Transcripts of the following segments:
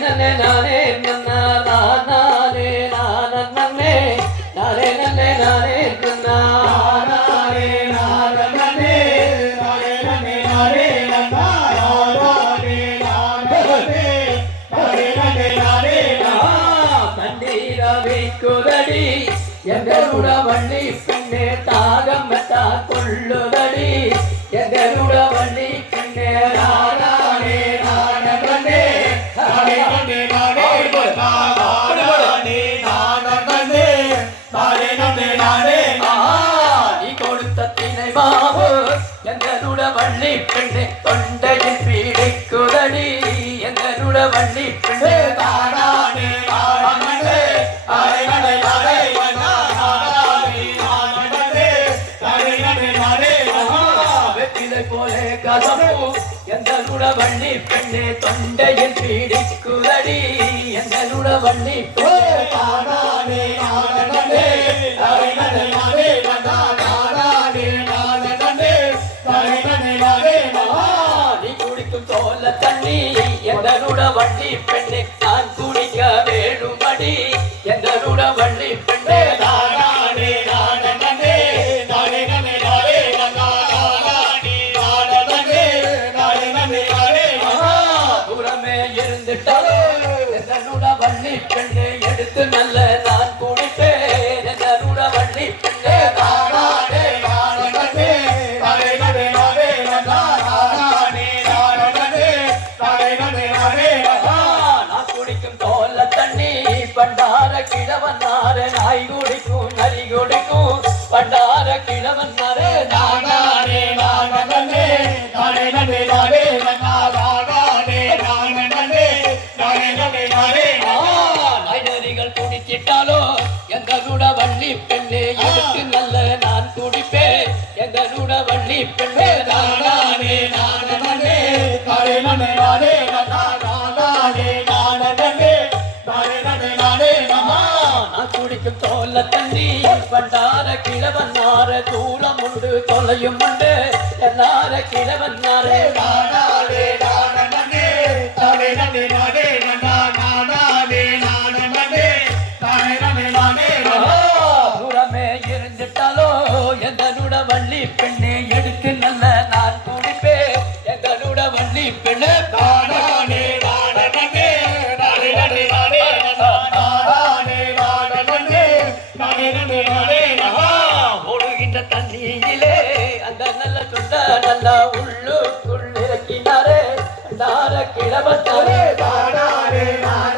நன்னே நானே நன்னா நானே நானன் நன்னே நானே நன்னே நானே நன்னா குதடி எங்களுட வள்ளி பெண்ணே தாகம் கொள்ளுதடி எங்களுடைய என்னுட வள்ளி பெண்ணே தொண்டையில் பீடிக்குதடி என்னுட வள்ளி பெண்ணே தாரானே வள்ளி பெண்ணே தொண்டையில் பீடிக்குதடி என்னுட வள்ளி தோல தண்ணி எங்களுட வள்ளி பெண்ணே நான் குடிக்க வேணுமடி எங்களுட வள்ளி பெண்ணே நல்ல பண்டார கிழவன்னாரே நானே நானே நானே நானே நானே நானே நானே நானே நானே நானே நாய் நரிகள் வள்ளி பெண்ணே எடுத்து நல்ல நான் குடிப்பேன் எங்களுட வள்ளி பெண்ணே நானே நானே நானே நானே நானே நான் குடிக்கும் தோல்ல தண்ணி கிழவன்னார தூரம் உண்டு தொலையும் உண்டு. எல்லார கிழவன்னாரே தூரமே இருந்துட்டாலோ எந்தனுட வள்ளி பெண்ணே. நல்லா உள்ளுக்குள் இறக்கினாரே தார கிளம்பத்தாரே தானாரே தான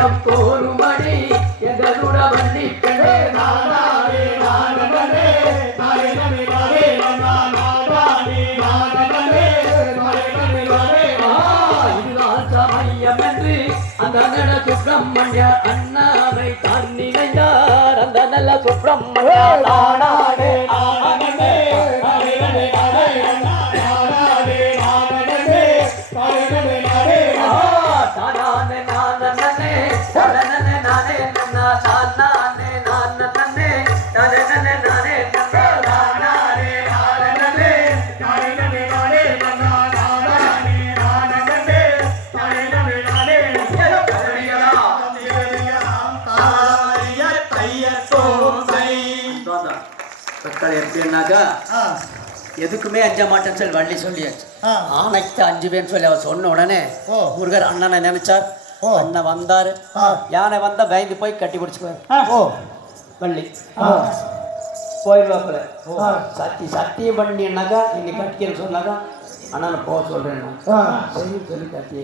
எப்போரு மணி எதனுட வண்டி பெணே நானே நானே நாயனமே நானே நானே நானே அண்ணாவை தான் நினைந்தார் அந்த நல்ல சுப்பிரமணிய நானே எப்படின்னாக்கா எதுக்குமே அஞ்ச மாட்டேன்னு சொல்லி வள்ளி சொல்லியாச்சு. ஆணைக்கு அஞ்சுவேன்னு சொல்லி அவர் சொன்ன உடனே முருகர் அண்ணனை நினைச்சார். அண்ணன் வந்தாரு. யானை வந்தா பயந்து போய் கட்டி பிடிச்சுக்குவார் ஓ வள்ளி. போயிடுவாப்புல. சத்தி சத்தியம் பண்ணினாக்கா இன்னைக்கு கட்டிக்கிறேன்னு சொன்னாக்கா அண்ணனை போக சொல்றேன் சொல்லி கட்டி